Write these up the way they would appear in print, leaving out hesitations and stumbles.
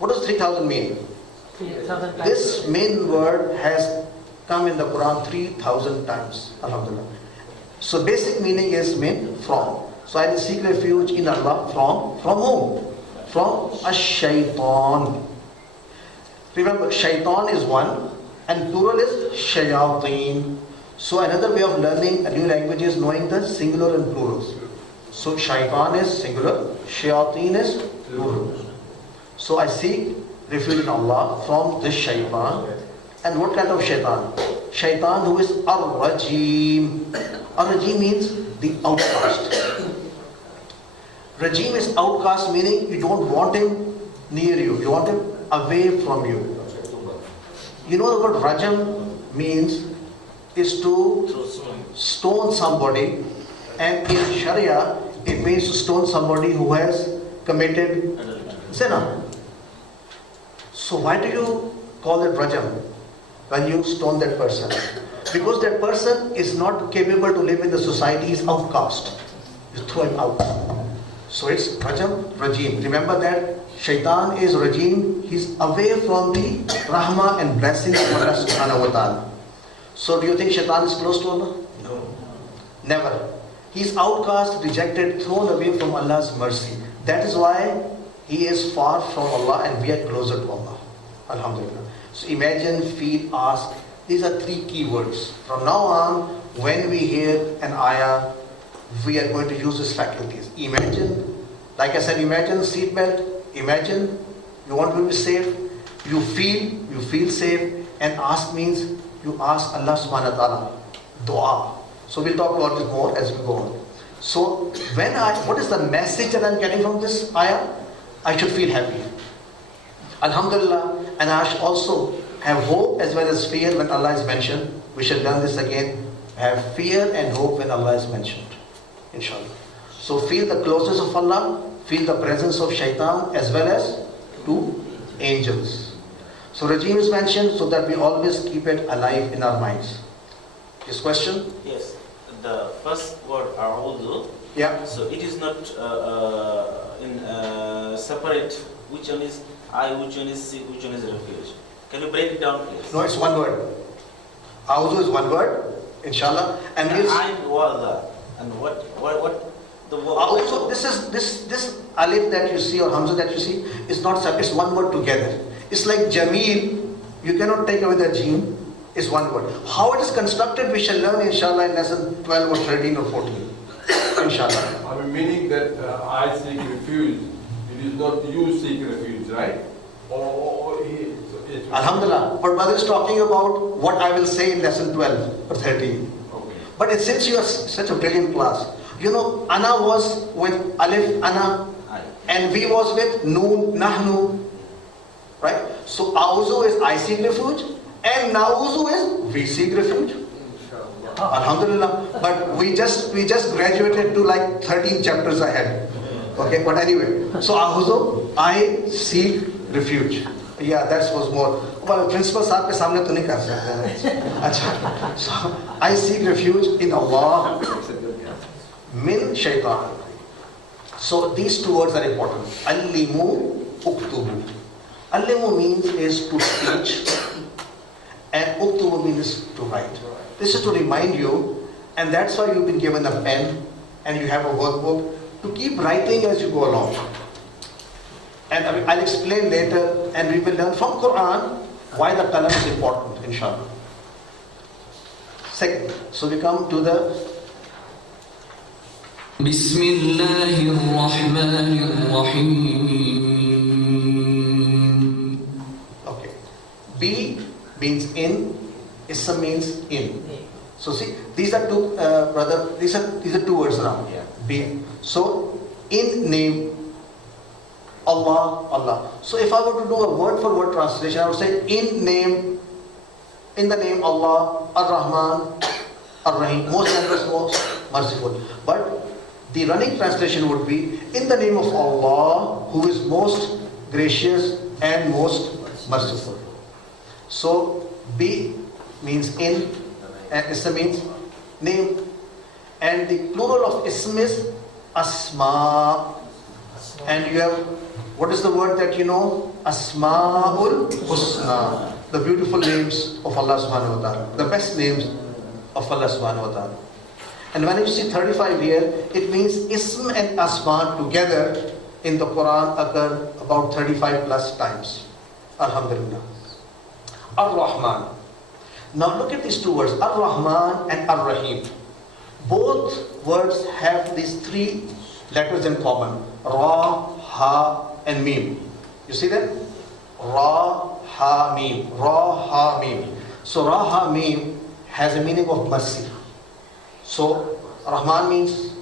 What does 3,000 mean? 3,000 times. This main word has come in the Quran 3,000 times. Alhamdulillah. So basic meaning is mean from. So I will seek refuge in Allah from whom? From ash-shaytan. Remember, shaitan is one and plural is shayateen. So another way of learning a new language is knowing the singular and plurals. So shaitan is singular, shayateen is plural. So I seek refuge in Allah from this shaitan. And what kind of shaitan? Shaitan who is ar-rajim. Ar-rajim means the outcast. Rajim is outcast, meaning you don't want him near you. You want him away from you. You know the word rajam means is to stone somebody, and in Sharia it means to stone somebody who has committed zina. So why do you call it rajam when you stone that person? Because that person is not capable to live in the society, he is outcast. You throw him out. So it's rajam, rajim. Remember that shaitan is rajim, he's away from the rahmah and blessings of Allah subhanahu wa ta'ala. So do you think shaitan is close to Allah? No. Never. He's outcast, rejected, thrown away from Allah's mercy. That is why he is far from Allah and we are closer to Allah. Alhamdulillah. So imagine, feel, ask. These are three key words. From now on, when we hear an ayah, we are going to use these faculties. Imagine, like I said, imagine seatbelt. Imagine you want to be safe. You feel safe. And ask means you ask Allah subhanahu wa ta'ala. Dua. So we'll talk about this more as we go on. So what is the message that I'm getting from this ayah? I should feel happy. Alhamdulillah. And I should also have hope as well as fear when Allah is mentioned. We should learn this again. Have fear and hope when Allah is mentioned. Inshallah. So feel the closeness of Allah, feel the presence of shaitan as well as to angels. So rajim is mentioned so that we always keep it alive in our minds. This question? Yes. The first word a'udhu. Yeah. So it is not in separate. Which one is I, which one is seek, which one is refuge? Can you break it down, please? No, it's one word. A'udhu is one word, inshallah. And I wa'adha. And what the word? Also, this alif that you see or hamza that you see is not separate. It's one word together. It's like Jameel. You cannot take away the jeen. It's one word. How it is constructed, we shall learn inshallah in lesson 12 or 13 or 14. Inshallah. I mean, meaning that I seek refuge. It is not you seek refuge, right? Alhamdulillah. But brother is talking about what I will say in lesson 12 or 13. Okay. But since you are such a brilliant class, you know, ana was with alif, ana, and we was with noon, nahnu, right? So auzu is I seek refuge, and nauzu is we seek refuge. Alhamdulillah. But we just graduated to like 13 chapters ahead. Okay, but anyway, so auzu, I seek refuge. Yeah, that was more. Well, principal साहब के सामने तो नहीं कर सकते. अच्छा. So I seek refuge in Allah min shaitan. So these two words are important. Allimu uktubu. Allimu means is to teach, and uktubu means to write. This is to remind you, and that's why you've been given a pen and you have a workbook to keep writing as you go along. And I'll explain later, and we will learn from Quran why the qalam is important, inshallah. Second, so we come to the Bismillahirrahmanirrahim. Okay. B means in, Ism means in. So see, these are two, these are two words now. Yeah. B. So in name, Allah, Allah. So if I were to do a word for word translation, I would say in the name Allah, Ar-Rahman, Ar-Rahim, most generous, most merciful. But the running translation would be in the name of Allah, who is most gracious and most merciful. So B means in, and Ism means name. And the plural of Ism is Asma. And you have What is the word that you know? Asma'ul Husna. The beautiful names of Allah subhanahu wa ta'ala. The best names of Allah subhanahu wa ta'ala. And when you see 35 here, it means Ism and Asma together in the Quran occur about 35 plus times. Alhamdulillah. Ar-Rahman. Now look at these two words, Ar-Rahman and Ar-Rahim. Both words have these three letters in common. Ra, Ha and Mim. You see that? Ra, Ha, Mim. Ra, Ha, Mim. So Ra, Ha, Mim has a meaning of mercy. So Rahman means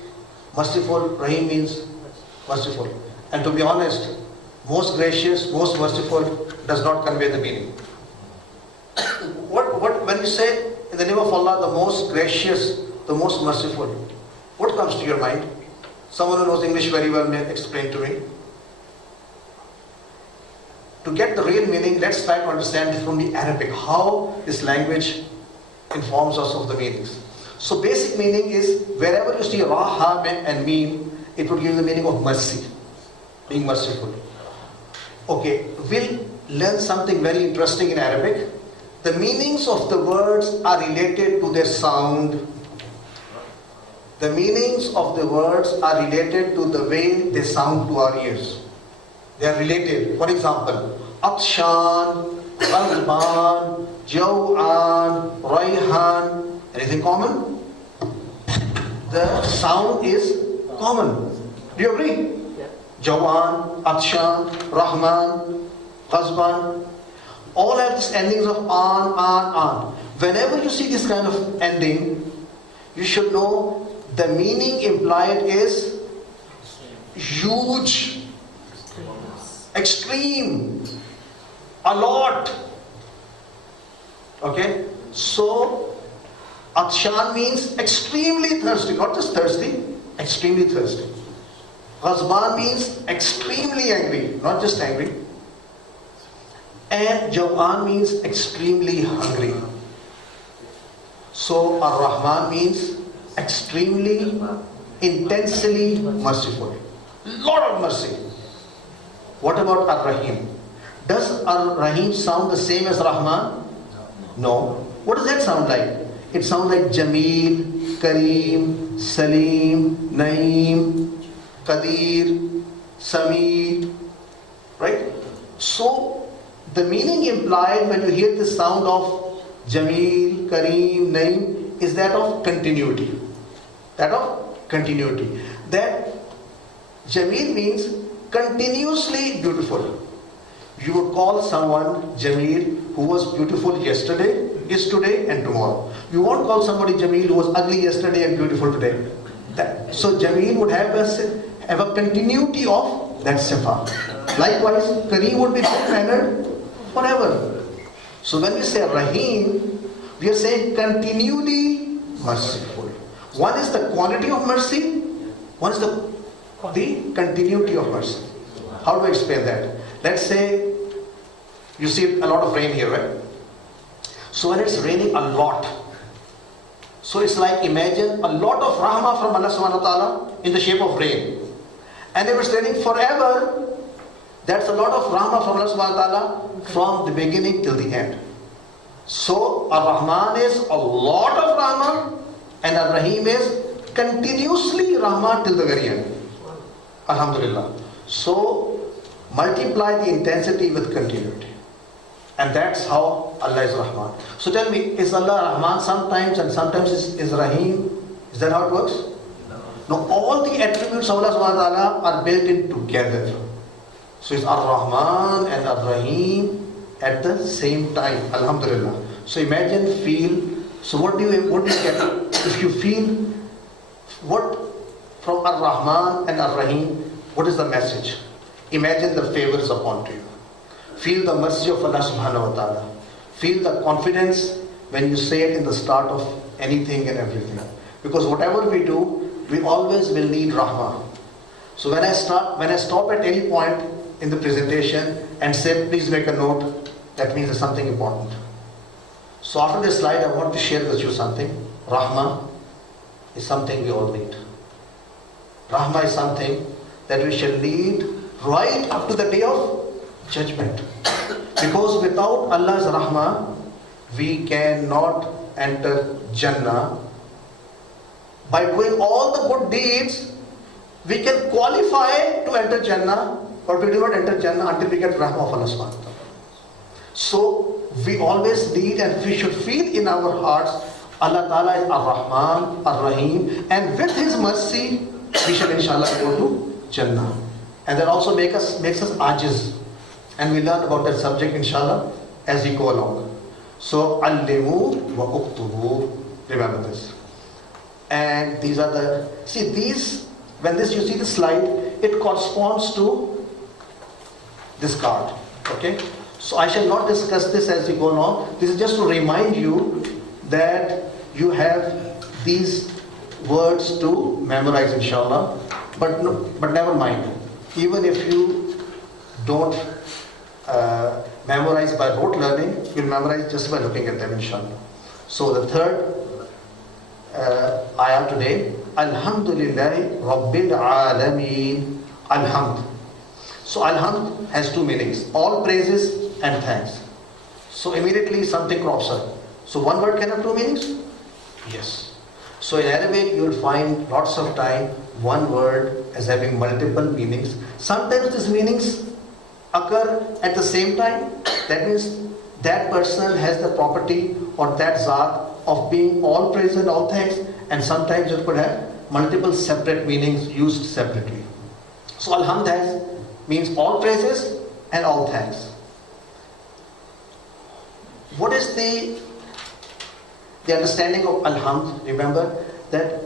merciful, Rahim means merciful. And to be honest, most gracious, most merciful does not convey the meaning. When you say in the name of Allah, the most gracious, the most merciful, what comes to your mind? Someone who knows English very well may explain to me. To get the real meaning, let's try to understand it from the Arabic, how this language informs us of the meanings. So basic meaning is, wherever you see Ra, Ha, and Mim, it would give the meaning of mercy, being merciful. Okay, we'll learn something very interesting in Arabic. The meanings of the words are related to their sound. The meanings of the words are related to the way they sound to our ears. They are related. For example, Atshan, Ghazban, Jaw'an, Rayhan. Anything common? The sound is common. Do you agree? Jaw'an, Atshan, Rahman, Ghazban. All have these endings of an. Whenever you see this kind of ending, you should know the meaning implied is huge, extreme, a lot. Okay? So, Atshan means extremely thirsty, not just thirsty, extremely thirsty. Ghazban means extremely angry, not just angry. And Jaw'an means extremely hungry. So Ar-Rahman means extremely, intensely merciful. Lot of mercy. What about Ar-Rahim? Does Ar-Rahim sound the same as Rahman? No. What does that sound like? It sounds like Jameel, Kareem, Salim, Naeem, Qadir, Samir. Right? So the meaning implied when you hear the sound of Jameel, Kareem, Naeem is that of continuity. That of continuity. That Jameel means continuously beautiful. You would call someone Jameel who was beautiful yesterday, is today and tomorrow. You won't call somebody Jameel who was ugly yesterday and beautiful today. So Jameel would have a continuity of that sifa. Likewise, Kareem would be good-mannered forever. So when we say Rahim, we are saying continually merciful. One is the quantity of mercy, one is the continuity of mercy. How do I explain that? Let's say you see a lot of rain here, right? So when it's raining a lot, so it's like imagine a lot of rahmah from Allah subhanahu wa ta'ala in the shape of rain. And if it's raining forever, that's a lot of rahmah from Allah subhanahu wa ta'ala from the beginning till the end. So Ar-Rahman is a lot of rahmah and Ar-Rahim is continuously rahmah till the very end. Alhamdulillah. So multiply the intensity with continuity. And that's how Allah is Rahman. So tell me, is Allah Rahman sometimes and sometimes is Rahim? Is that how it works? No, all the attributes of Allah subhanahu wa ta'ala are built in together. So it's Ar-Rahman and Ar-Rahim at the same time. Alhamdulillah. So imagine, feel. So what do you get? If you feel what from Ar-Rahman and Ar-Rahim, what is the message? Imagine the favors upon to you. Feel the mercy of Allah subhanahu wa ta'ala. Feel the confidence when you say it in the start of anything and everything. Because whatever we do, we always will need rahmah. So when I stop at any point in the presentation and say, please make a note, that means there's something important. So after this slide, I want to share with you something. Rahmah is something we all need. Rahmah is something that we shall need right up to the day of judgment. Because without Allah's rahmah, we cannot enter Jannah. By doing all the good deeds, we can qualify to enter Jannah, but we do not enter Jannah until we get rahmah of Allah subhanahu wa ta'ala. So we always need and we should feel in our hearts, Allah Ta'ala is Ar-Rahman, Ar-Rahim, and with His mercy, we shall inshallah go to Jannah. And that also makes us ajiz. And we learn about that subject inshallah as we go along. So, Allimu wa uktubu, remember this. And these are the, see these, when this you see the slide, it corresponds to this card. Okay? So I shall not discuss this as we go along. This is just to remind you that you have these words to memorize inshallah. But never mind. Even if you don't memorize by rote learning, you'll memorize just by looking at them inshallah. So the third ayah today, Alhamdulillahi Rabbil Alameen. Alhamd. So Alhamd has two meanings, all praises and thanks. So immediately something crops up. So one word can have two meanings? Yes. So in Arabic you will find lots of time one word as having multiple meanings. Sometimes these meanings occur at the same time. That means that person has the property or that zat of being all praise and all thanks, and sometimes it could have multiple separate meanings used separately. So Alhamd means all praises and all thanks. What is the understanding of Alhamd? Remember that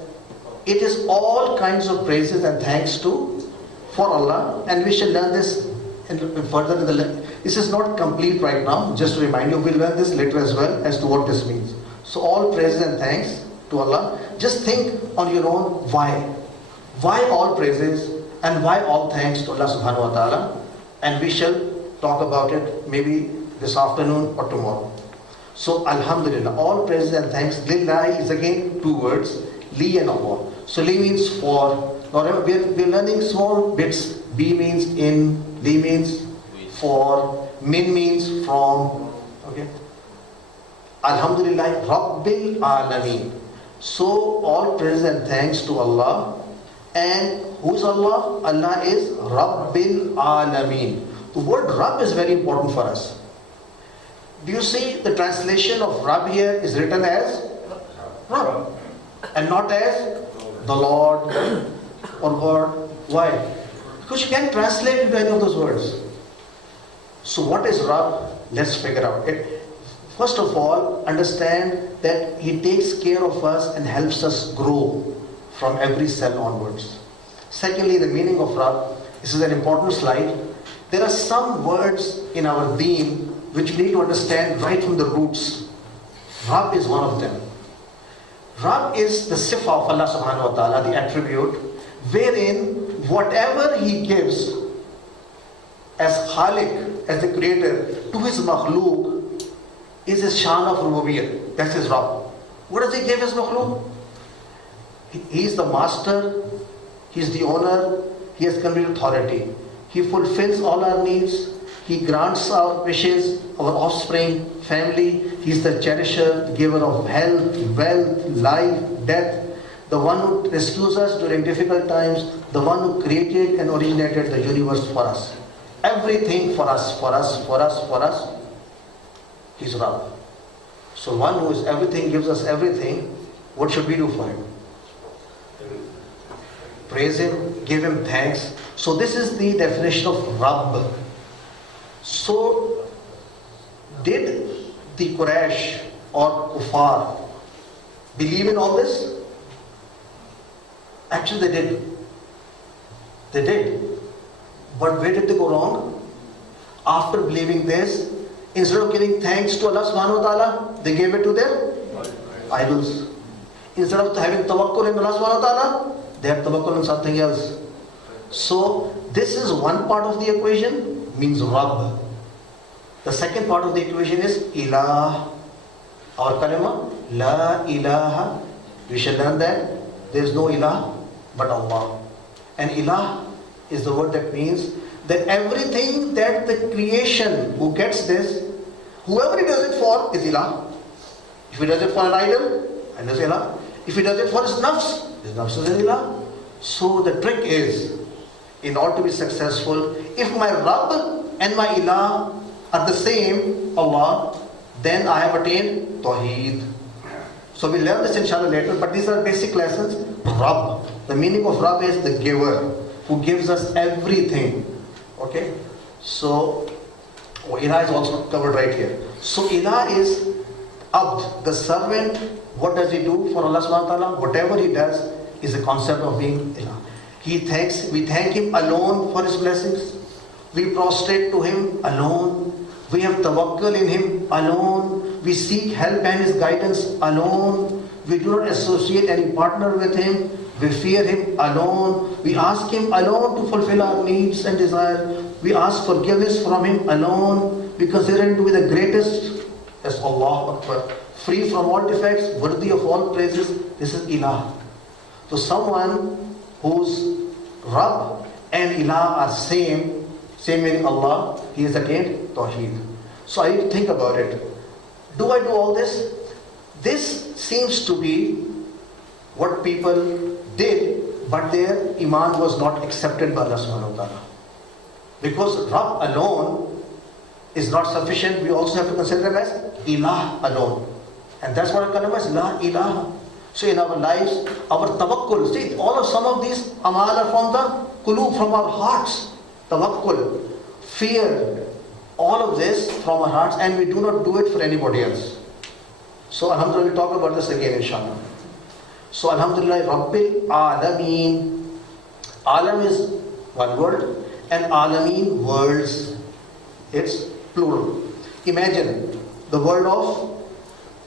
it is all kinds of praises and thanks for Allah, and we shall learn this further in the. This is not complete right now. Just to remind you, we'll learn this later as well as to what this means. So all praises and thanks to Allah. Just think on your own why. Why all praises and why all thanks to Allah subhanahu wa ta'ala? And we shall talk about it maybe this afternoon or tomorrow. So Alhamdulillah, all praises and thanks. Lillahi is again two words, Li and Allah. So Li means for. Now remember, we're learning small bits. B means in, Li means for, Min means from. Okay. Alhamdulillah, Rabbil Alameen. So all praises and thanks to Allah. And who is Allah? Allah is Rabbil Alameen. The word Rabb is very important for us. Do you see the translation of Rabb here is written as Rabb and not as the Lord or God? Why? Because you can't translate into any of those words. So what is Rabb? Let's figure out it. First of all, understand that He takes care of us and helps us grow from every cell onwards. Secondly, the meaning of Rabb. This is an important slide. There are some words in our deen which we need to understand right from the roots. Rabb is one of them. Rabb is the sifa of Allah subhanahu wa ta'ala, the attribute, wherein whatever He gives as Khaliq, as the creator, to His makhluk, is His shan of rububiyyah. That's His Rabb. What does He give His makhluk? He is the master, He is the owner, He has complete authority. He fulfills all our needs, He grants our wishes, our offspring, family. He is the cherisher, the giver of health, wealth, life, death, the one who rescues us during difficult times, the one who created and originated the universe for us. Everything for us, He's Rabb. So one who is everything, gives us everything, what should we do for Him? Praise Him, give Him thanks. So this is the definition of Rabb. So did the Quraysh or Kuffar believe in all this? Actually they did. They did. But where did they go wrong? After believing this, instead of giving thanks to Allah subhanahu wa ta'ala, they gave it to their idols. Instead of having tawakkul in Allah subhanahu wa ta'ala, they have tawakkul on something else. So this is one part of the equation, means Rabb. The second part of the equation is Ilah. Our kalima, La ilaha. We shall learn that there is no Ilah but Allah. And Ilah is the word that means that everything that the creation who gets this, whoever he does it for is ilah. If he does it for an idol, and is ilah. If he does it for his nafs is an ilah. So the trick is, in order to be successful, if my Rabb and my ilah are the same, Allah, then I have attained Tawheed. So we'll learn this inshallah later, but these are basic lessons. Rabb. The meaning of Rabb is the giver, who gives us everything. Okay? So, ilah is also covered right here. So ilah is abd, the servant. What does he do for Allah subhanahu wa ta'ala? Whatever he does is a concept of being ilah. We thank him alone for his blessings. We prostrate to him alone. We have tawakkul in him alone. We seek help and his guidance alone. We do not associate any partner with him. We fear him alone. We ask him alone to fulfill our needs and desires. We ask forgiveness from him alone. We consider him to be the greatest. As Allah Akbar. Free from all defects, worthy of all praises. This is ilah. So someone whose Rabb and ilah are same meaning Allah, he has attained Tawheed. So I think about it. Do I do all this? This seems to be what people did, but their iman was not accepted by Allah subhanahu wa ta'ala. Because Rabb alone is not sufficient, we also have to consider him as ilah alone. And that's what our kalama is, la ilaha. So in our lives, our tawakkul, see, some of these amal are from the qulub, from our hearts. Tawakkul, fear, all of this from our hearts, and we do not do it for anybody else. So alhamdulillah, we'll talk about this again inshallah. So alhamdulillah, Rabbil Alameen. Alam is one word, and Alameen, worlds. It's plural. Imagine the world of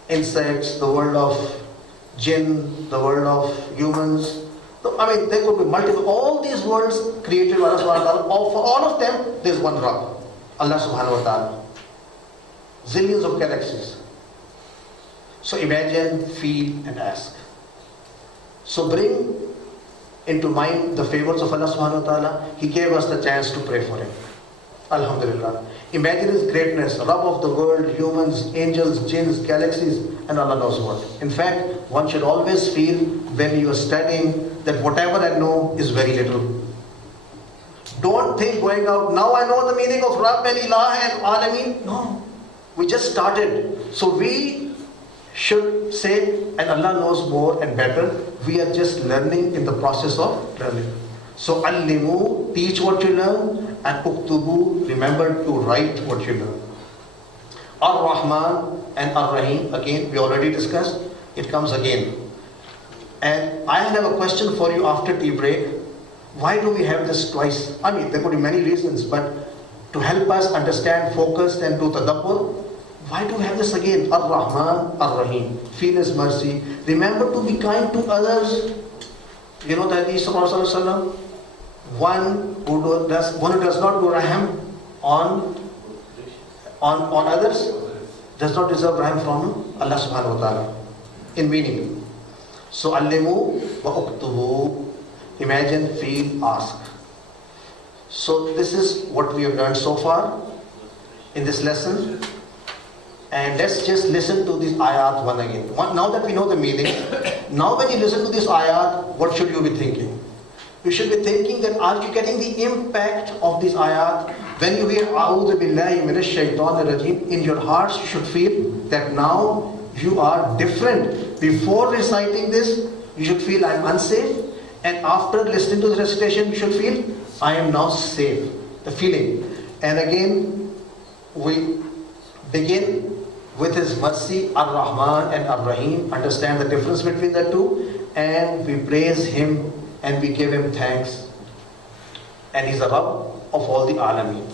insects, the world of jinn, the world of humans. There could be multiple, all these worlds created by Allah subhanahu wa ta'ala. For all of them, there's one Rabb, Allah subhanahu wa ta'ala. Zillions of galaxies. So imagine, feel and ask. So bring into mind the favors of Allah subhanahu wa ta'ala. He gave us the chance to pray for him. Alhamdulillah. Imagine his greatness, Rabb of the world, humans, angels, jinns, galaxies, and Allah knows what. In fact, one should always feel when you are studying that whatever I know is very little. Don't think going out, now I know the meaning of Rabb and Ilah and Alameen. No. We just started. So we should say, and Allah knows more and better, we are just learning in the process of learning. So allimu, teach what you learn, and uktubu, remember to write what you learn. Ar-Rahman and Ar-Rahim, again we already discussed, it comes again. And I have a question for you after tea break. Why do we have this twice? There could be many reasons, but to help us understand, focus and do tadabbur, why do we have this again? Ar-Rahman, Ar-Rahim, feel his mercy. Remember to be kind to others. You know the hadith of Rasulullah, one who does not do raham on others does not deserve raham from Allah subhanahu wa ta'ala. In meaning. So allimu wa uktubu. Imagine, feel, ask. So this is what we have learned so far in this lesson. And let's just listen to these ayat one again. Now that we know the meaning, now when you listen to this ayat, what should you be thinking? You should be thinking that are you getting the impact of this ayat? When you hear A'udhu Billahi Minash Shaitanir Rajeem, in your hearts you should feel that now you are different. Before reciting this, you should feel I am unsafe. And after listening to the recitation, you should feel I am now safe. The feeling. And again, we begin with his mercy, Ar-Rahman and Ar-Rahim. Understand the difference between the two. And we praise him and we give him thanks. And he's the Rabb of all the Alameen.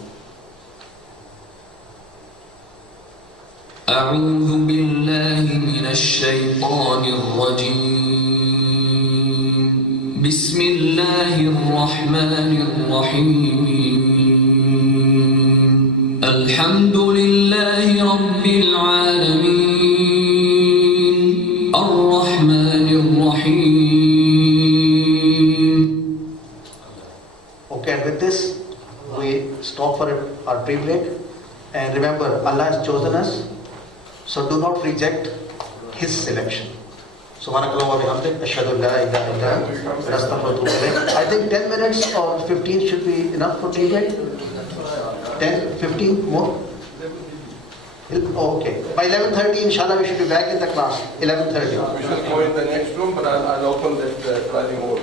أعوذ بالله من الشيطان الرجيم بسم الله الرحمن الرحيم الحمد لله رب العالمين الرحمن الرحيم. Okay, and with this we pre-break. And remember, Allah has chosen us, so do not reject His selection. Subhanakallah wa bihamdik, ashhadu an la ilaha illa anta, astaghfiruka wa atubu ilayk. I think 10 minutes or 15 should be enough for tea break. 10, 15 more? Okay. By 11:30, inshallah, we should be back in the class. 11:30. We should go in the next room, but I'll open that writing hall.